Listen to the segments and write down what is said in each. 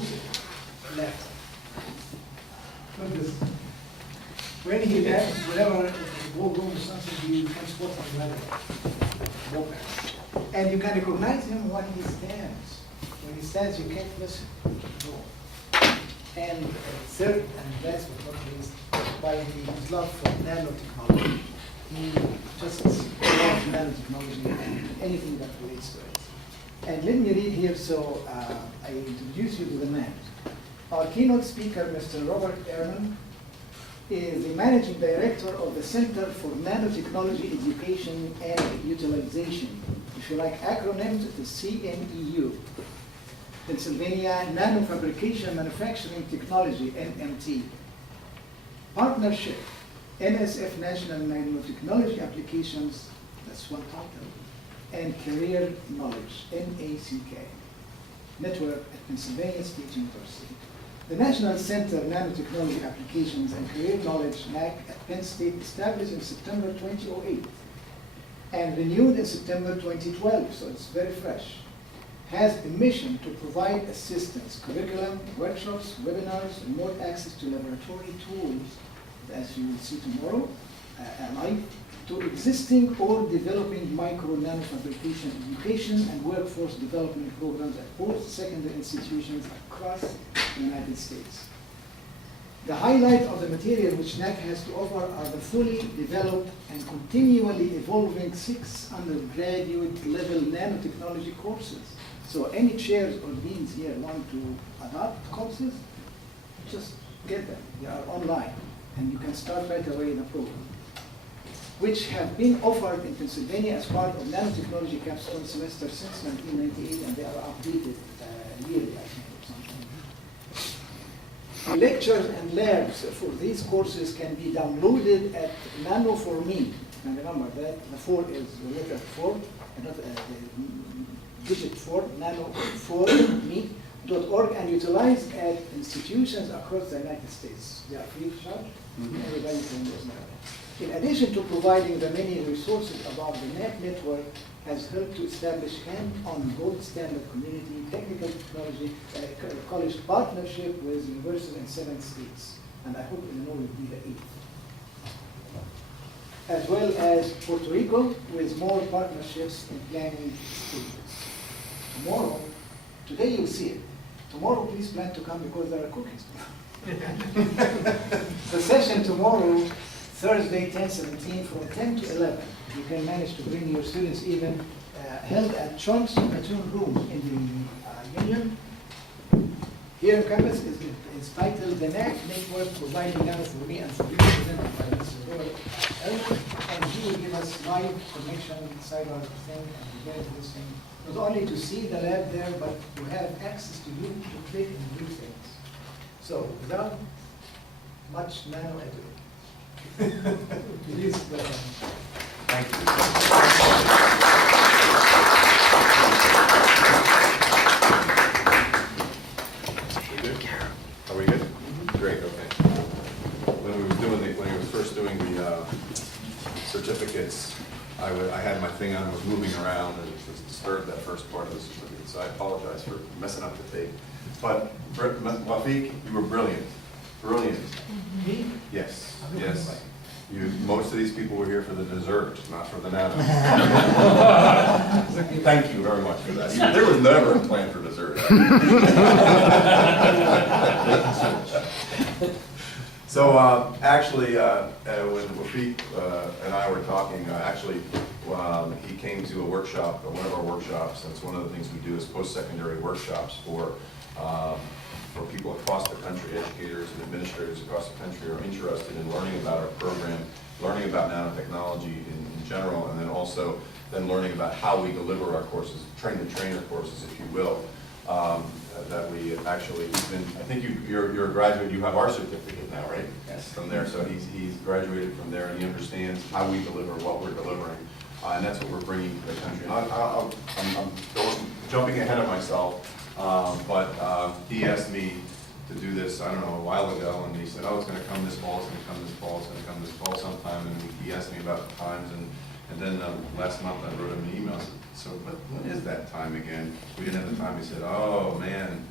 exclusive left. Look this. When he left, whenever the boardroom or something, he comes forth on the weather. And you can recognize him when he stands. When he stands, you can't miss him. No. And third, and last but not least, by his love for nanotechnology. He just loves nanotechnology and anything that relates to it. And let me read here, so I introduce you to the man. Our keynote speaker, Mr. Robert Ehrmann, is the managing director of the Center for Nanotechnology Education and Utilization. If you like acronyms, it is CNEU. Pennsylvania Nanofabrication Manufacturing Technology, NMT. Partnership, NSF National Nanotechnology Applications, that's one title, and Career Knowledge, NACK. Network at Pennsylvania State University. The National Center of Nanotechnology Applications and Career Knowledge, NAC, at Penn State, established in September 2008 and renewed in September 2012, so it's very fresh, has a mission to provide assistance, curriculum, workshops, webinars, remote access to laboratory tools, as you will see tomorrow, live, to existing or developing micro nanofabrication education and workforce development programs at post-secondary institutions across the United States. The highlight of the material which NAC has to offer are the fully developed and continually evolving 6 undergraduate level nanotechnology courses. So any chairs or deans here want to adopt courses, just get them. They are online, and you can start right away in the program, which have been offered in Pennsylvania as part of nanotechnology capstone semester since 1998, and they are updated yearly, I think, or something. The lectures and labs for these courses can be downloaded at Nano4Me. And remember that the 4 is the letter 4, and not the digit 4, nano4me.org, and utilized at institutions across the United States. They are free of charge. Everybody can use them. In addition to providing the many resources about the NAC network, has helped to establish hand-on gold standard community technical technology college partnership with universities in 7 states. And I hope Illinois will be the 8th. As well as Puerto Rico, with more partnerships in planning stages. Tomorrow, today you'll see it. Tomorrow, please plan to come because there are cookies. The session tomorrow, Thursday, 10/17, from 10 to 11. You can manage to bring your students even, held at Chunks Platoon Room in the Union. Here on campus is titled The NAC Network Providing Nano for Me and for You, presented by Mr. Robert Ehrmann, and he will give us live connection inside our thing and prepare this thing. Not only to see the lab there, but to have access to you to click and do things. So without much nano ado. Please welcome. Thank you. We good? Are we good? Great. Okay. When he was first doing the certificates, I had my thing on, was moving around, and it was disturbed that first part of the certificate. So I apologize for messing up the tape. But Wafiq, you were brilliant. Brilliant. Me? Yes. Yes. Most of these people were here for the dessert, not for the nano. Thank you very much for that. There was never a plan for dessert. So actually, when Wafiq and I were talking, he came to a workshop, one of our workshops. That's one of the things we do is post-secondary workshops for people across the country, educators and administrators across the country are interested in learning about our program, learning about nanotechnology in general, and then also learning about how we deliver our courses, train-the-trainer courses, if you will, that we actually, I think you're a graduate, you have our certificate now, right? Yes. From there, so he's graduated from there, and he understands how we deliver what we're delivering, and that's what we're bringing to the country. And I'm jumping ahead of myself. But he asked me to do this, I don't know, a while ago, and he said, oh, it's going to come this fall, it's going to come this fall, it's going to come this fall sometime, and he asked me about the times, and then last month I wrote him an email, so when is that time again? We didn't have the time. He said, oh man,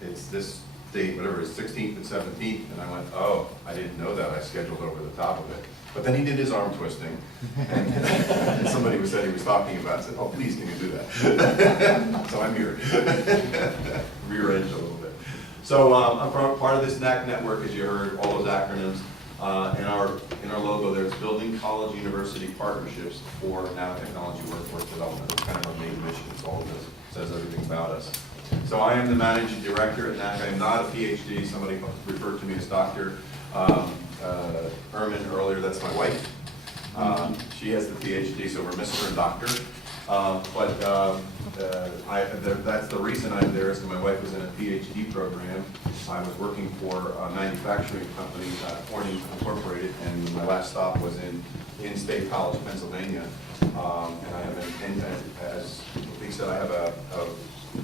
it's this date, whatever, it's 16th and 17th, and I went, oh, I didn't know that, I scheduled over the top of it. But then he did his arm twisting, and somebody said he was talking about it, I said, oh, please, can you do that? So I'm here. Rearranged a little bit. So I'm part of this NAC network, as you heard, all those acronyms. In our logo, there's Building College University Partnerships for Nanotechnology Workforce Development. It's kind of our main mission. It's all this, says everything about us. So I am the managing director at NAC. I am not a PhD. Somebody referred to me as Dr. Ehrmann earlier. That's my wife. She has the PhD, so we're Mr. and Dr. That's the reason I'm there, is because my wife was in a PhD program. I was working for a manufacturing company, Corning Incorporated, and my last stop was in State College, Pennsylvania. And I have as Lee said, I have a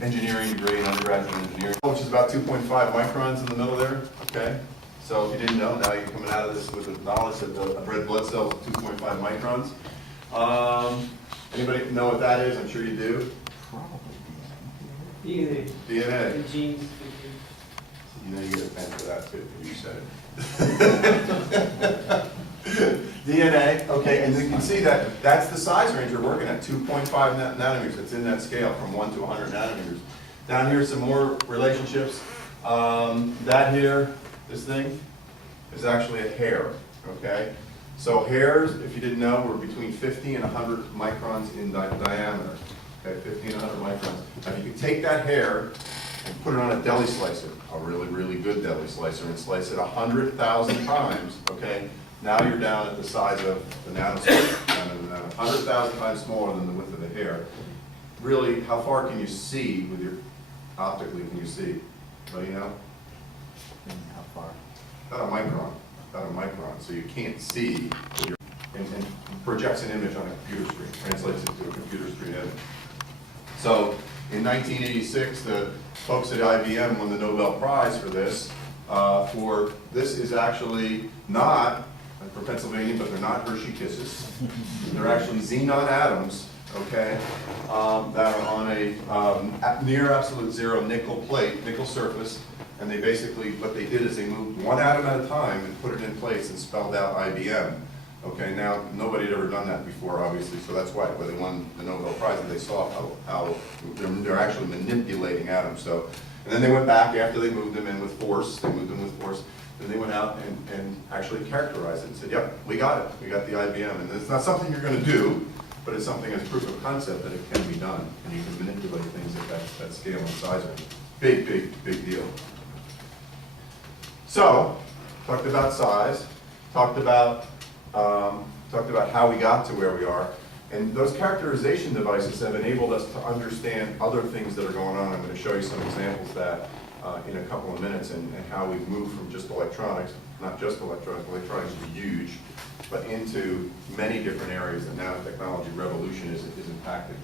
engineering degree, an undergraduate engineering, which is about 2.5 microns in the middle there. Okay. So if you didn't know, now you're coming out of this with the knowledge that the red blood cells are 2.5 microns. Anybody know what that is? I'm sure you do. DNA. DNA. The genes. You know you get a pen for that too, you said it. DNA, okay, and you can see that that's the size range we're working at, 2.5 nanometers. It's in that scale from 1 to 100 nanometers. Down here, some more relationships. That here, this thing, is actually a hair, okay? So hairs, if you didn't know, were between 50 and 100 microns in diameter. Okay, 50 and 100 microns. Now you can take that hair and put it on a deli slicer, a really, really good deli slicer, and slice it 100,000 times, okay? Now you're down at the size of the nanoscale, 100,000 times smaller than the width of the hair. Really, how far can you see with your, optically can you see? Well, you know? How far? About a micron. About a micron, so you can't see with your, and projects an image on a computer screen, translates it to a computer screen image. So in 1986, the folks at IBM won the Nobel Prize for this. This is actually not, for Pennsylvania, but they're not Hershey Kisses. They're actually xenon atoms, okay, that are on a near absolute zero nickel plate, nickel surface. And they basically, what they did is they moved one atom at a time and put it in place and spelled out IBM. Okay, now nobody had ever done that before, obviously, so that's why they won the Nobel Prize, and they saw how they're actually manipulating atoms. So, and then they went back after they moved them in with force. They moved them with force. Then they went out and actually characterized it and said, "Yep, we got it. We got the IBM." And it's not something you're going to do, but it's something as proof of concept that it can be done, and you can manipulate things at that scale and size range. Big, big, big deal. So, talked about size, talked about how we got to where we are, and those characterization devices have enabled us to understand other things that are going on. I'm going to show you some examples of that in a couple of minutes, and how we've moved from just electronics, not just electronics, electronics is huge, but into many different areas that nanotechnology revolution is impacted.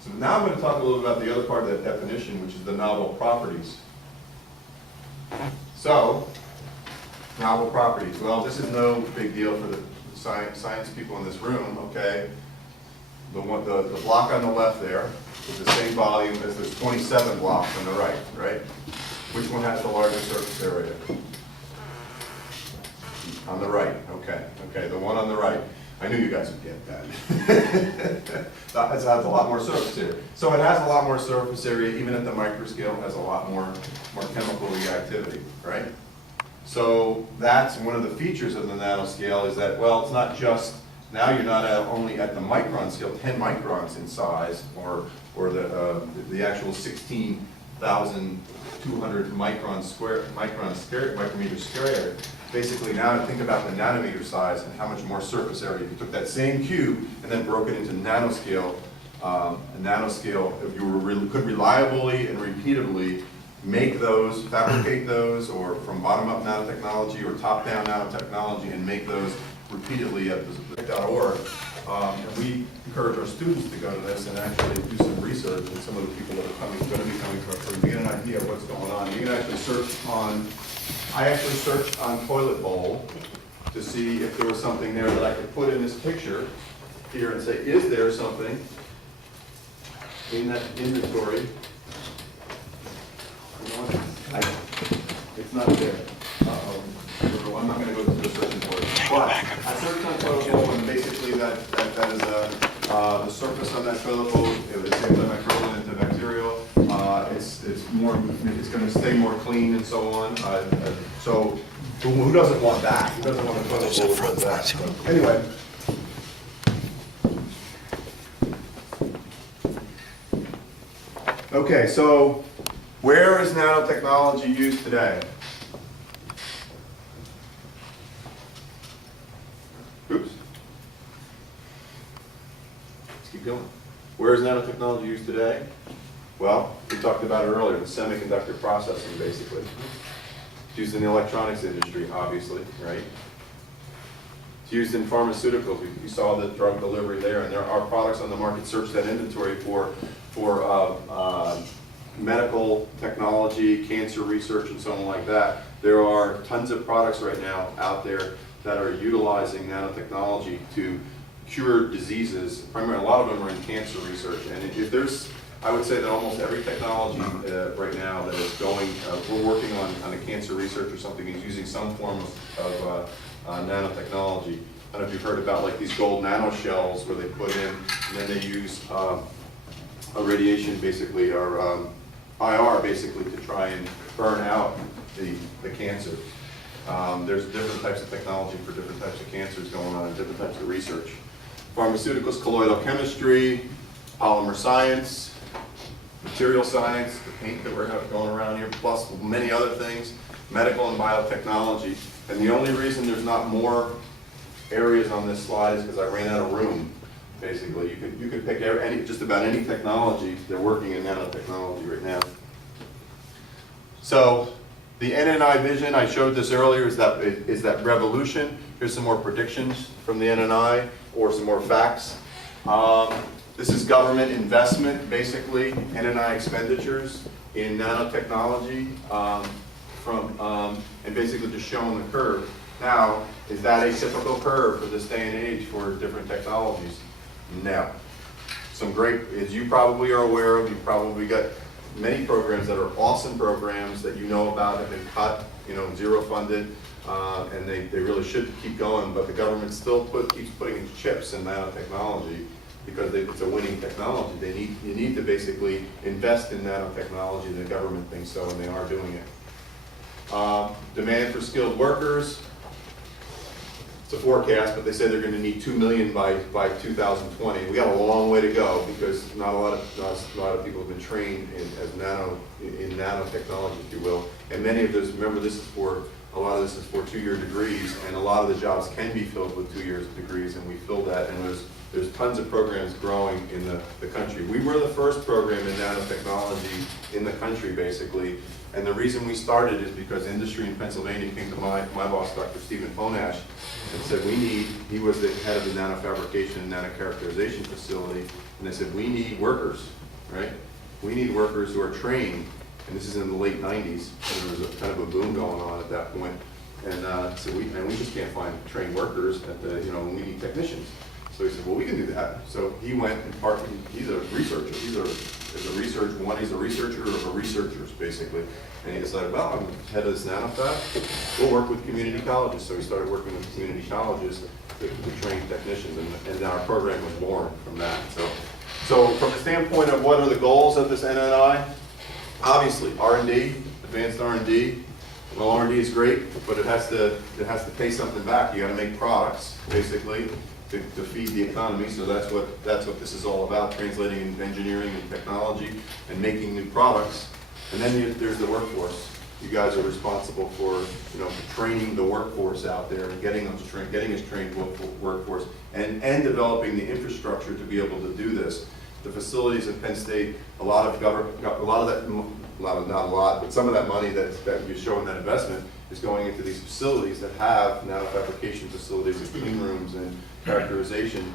So now I'm going to talk a little about the other part of that definition, which is the novel properties. So, novel properties. Well, this is no big deal for the science people in this room, okay? The block on the left there is the same volume as there's 27 blocks on the right, right? Which one has the largest surface area? On the right, okay. Okay, the one on the right. I knew you guys would get that. That has a lot more surface area. So it has a lot more surface area, even at the microscale, has a lot more chemical reactivity, right? So that's one of the features of the nanoscale, is that, well, it's not just, now you're not only at the micron scale, 10 microns in size, or the actual 16,200 micrometers square. Basically now think about the nanometer size and how much more surface area. If you took that same cube and then broke it into nanoscale, if you could reliably and repeatably make those, fabricate those, or from bottom-up nanotechnology or top-down nanotechnology, and make those repeatedly at .org. And we encourage our students to go to this and actually do some research, and some of the people that are going to be coming to us, to get an idea of what's going on. You can actually search on, I actually searched on toilet bowl to see if there was something there that I could put in this picture here and say, is there something in that inventory? not there. I'm not gonna go to the searching for it. But I searched on toilet bowl, and basically that is the surface on that toilet bowl, it's antimicrobial, antibacterial. It's gonna stay more clean and so on. So who doesn't want that? Who doesn't want a toilet bowl with that? So, anyway. Okay, so where is nanotechnology used today? Oops. Let's keep going. Where is nanotechnology used today? Well, we talked about it earlier, the semiconductor processing, basically. It's used in the electronics industry, obviously, right? It's used in pharmaceuticals. You saw the drug delivery there, and there are products on the market. Search that inventory for medical technology, cancer research, and so on like that. There are tons of products right now out there that are utilizing nanotechnology to cure diseases. Primarily, a lot of them are in cancer research. And if there's, I would say that almost every technology right now that is going, we're working on a cancer research or something, is using some form of nanotechnology. I don't know if you've heard about like these gold nanoshells where they put in, and then they use a radiation basically, or IR basically, to try and burn out the cancer. There's different types of technology for different types of cancers going on, and different types of research. Pharmaceuticals, colloidal chemistry, polymer science, material science, the paint that we're going around here, plus many other things, medical and biotechnology. And the only reason there's not more areas on this slide is because I ran out of room. Basically, you could pick just about any technology. They're working in nanotechnology right now. So the NNI vision, I showed this earlier, is that revolution. Here's some more predictions from the NNI, or some more facts. This is government investment, basically, NNI expenditures in nanotechnology, and basically just showing the curve. Now, is that a typical curve for this day and age for different technologies? No. Some great, as you probably are aware of, you've probably got many programs that are awesome programs that you know about, have been cut, zero funded, and they really should keep going, but the government still keeps putting in chips in nanotechnology because it's a winning technology. You need to basically invest in nanotechnology. The government thinks so, and they are doing it. Demand for skilled workers. It's a forecast, but they say they're going to need 2 million by 2020. We got a long way to go because not a lot of people have been trained in nanotechnology, if you will. And many of those, remember, a lot of this is for 2-year degrees, and a lot of the jobs can be filled with 2 years degrees, and we fill that. And there's tons of programs growing in the country. We were the first program in nanotechnology in the country, basically. And the reason we started is because industry in Pennsylvania came to my boss, Dr. Stephen Ponash, and said he was the head of the nanofabrication and nanocharacterization facility, and they said, we need workers, right? We need workers who are trained, and this is in the late 90s, and there was a kind of a boom going on at that point. And so we just can't find trained workers we need technicians. So he said, well, we can do that. So he went and he's a researcher. He's a researcher of researchers, basically. And he decided, well, I'm head of this nanofab. We'll work with community colleges. So he started working with community colleges to train technicians, and our program was born from that. So from the standpoint of what are the goals of this NNI, obviously R&D, advanced R&D. Well, R&D is great, but it has to pay something back. You got to make products, basically, to feed the economy. So that's what this is all about: translating engineering and technology and making new products. And then there's the workforce. You guys are responsible for training the workforce out there and getting us trained workforce and developing the infrastructure to be able to do this. The facilities in Penn State, some of that money that you show in that investment is going into these facilities that have nanofabrication facilities and clean rooms and characterization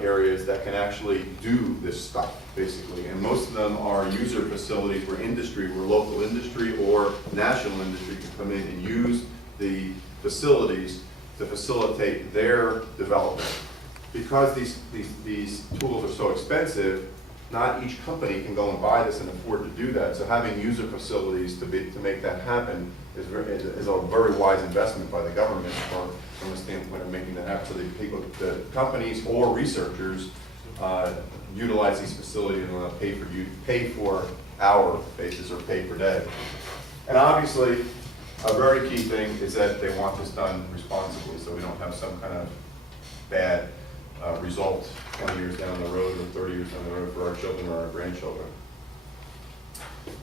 areas that can actually do this stuff, basically. And most of them are user facilities where local industry or national industry can come in and use the facilities to facilitate their development. Because these tools are so expensive, not each company can go and buy this and afford to do that. So having user facilities to make that happen is a very wise investment by the government from a standpoint of making that happen. So the companies or researchers utilize these facilities and pay for hour basis or pay per day. And obviously, a very key thing is that they want this done responsibly, so we don't have some kind of bad result 20 years down the road or 30 years down the road for our children or our grandchildren.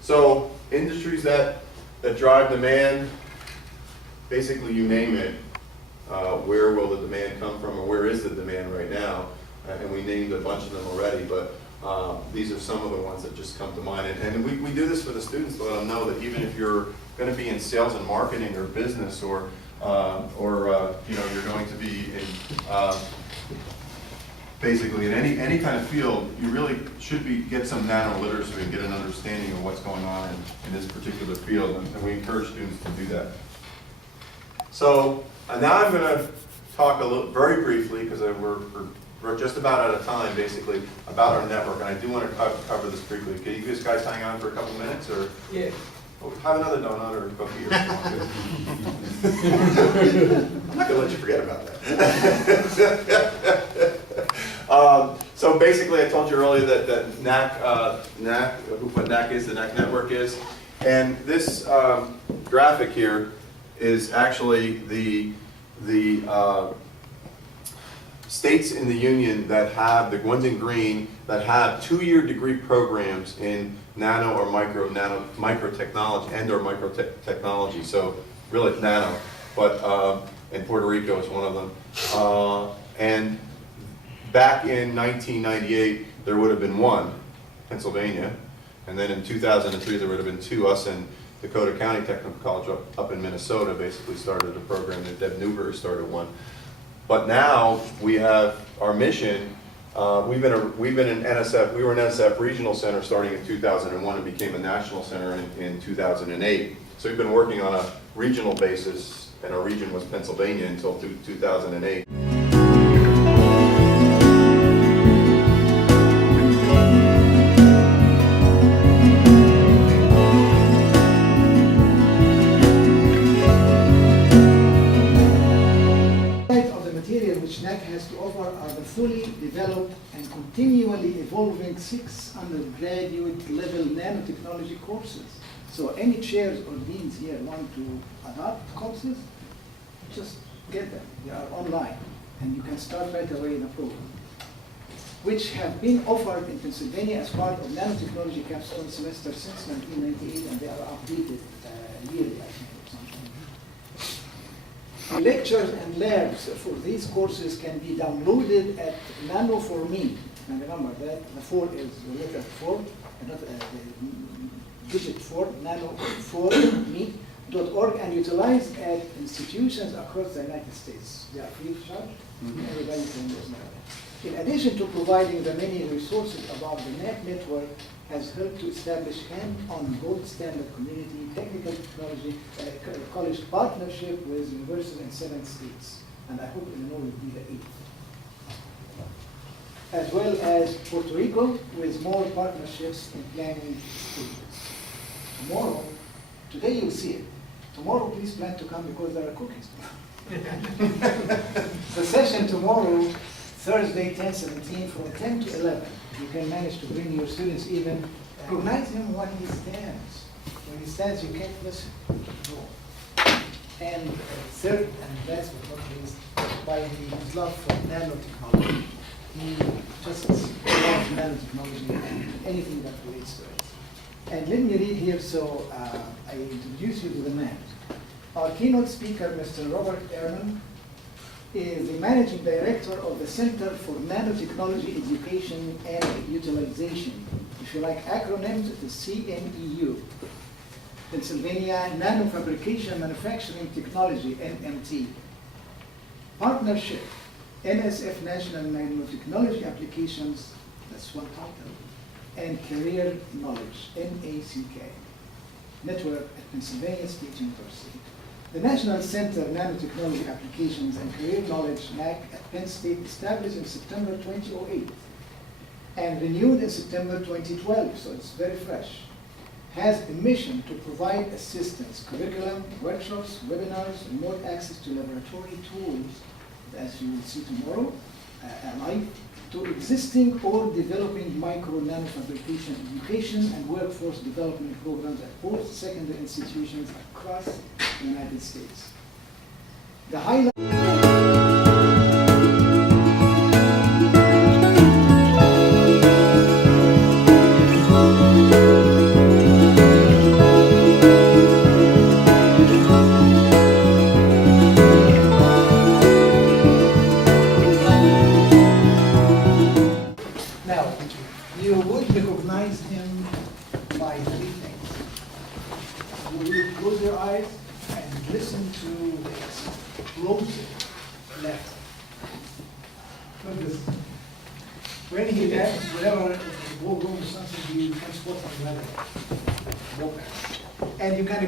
So industries that drive demand, basically you name it, where will the demand come from or where is the demand right now? And we named a bunch of them already, but these are some of the ones that just come to mind. And we do this for the students to let them know that even if you're going to be in sales and marketing or business or you know, you're going to be in basically in any kind of field, you really should get some nano literacy and get an understanding of what's going on in this particular field, and we encourage students to do that. So now I'm going to talk very briefly, because we're just about out of time, basically, about our network, and I do want to cover this briefly. Can you guys hang on for a couple minutes, or? Yeah. Oh, have another donut or cookie or something. I'm not going to let you forget about that. So basically, I told you earlier that NAC, what NAC is, the NAC network is. And this graphic here is actually the states in the union that have, the ones in green, that have 2-year degree programs in nano or micro technology and or micro technology. So really nano, but and Puerto Rico is one of them. And back in 1998, there would have been one, Pennsylvania, and then in 2003 there would have been 2. Us and Dakota County Technical College up in Minnesota basically started a program, and Deb Newberry started one. But now we have our mission. We've been in NSF. We were an NSF regional center starting in 2001 and became a national center in 2008. So we've been working on a regional basis, and our region was Pennsylvania until 2008. Which NAC has to offer are the fully developed and continually evolving 6 undergraduate level nanotechnology courses. So any chairs or deans here want to adopt courses, just get them. They are online, and you can start right away in the program, which have been offered in Pennsylvania as part of nanotechnology capstone semester since 1998, and they are updated yearly, I think. The lectures and labs for these courses can be downloaded at Nano for Me. And remember that the 4 is the letter 4, not the digit 4, nano4me.org, and utilized at institutions across the United States. They are free of charge. Everybody can use that. In addition to providing the many resources about the NAC network, has helped to establish hand-on gold standard community technical technology college partnership with universities in 7 states, and I hope Illinois will be the 8th. As well as Puerto Rico, with more partnerships in planning stages. Tomorrow, today you'll see it. Tomorrow, please plan to come because there are cookies. The session tomorrow, Thursday, 10/17, from 10 to 11. You can manage to bring your students even. Recognize him when he stands. When he stands, you can't listen. No. And third, and last but not least, by his love for nanotechnology. He just loves nanotechnology and anything that relates to it. And let me read here, so I introduce you to the man. Our keynote speaker, Mr. Robert Ehrmann, is the Managing Director of the Center for Nanotechnology Education and Utilization. If you like acronyms, it is CNEU. Pennsylvania Nanofabrication Manufacturing Technology, NMT. Partnership, NSF National Nanotechnology Applications, that's one title, and Career Knowledge, NACK. Network at Pennsylvania State University. The National Center of Nanotechnology Applications and Career Knowledge, NAC, at Penn State, established in September 2008. and renewed in September 2012, so it's very fresh, has a mission to provide assistance, curriculum, workshops, webinars, remote access to laboratory tools, as you will see tomorrow, live, to existing or developing micro nanofabrication education and workforce development programs at post-secondary institutions across the United States. The highlight. Now, you would recognize him by three things. You will close your eyes and listen to the explosive letter. Look at this. When he left, whenever the war room or something, he transported on leather. And you kind of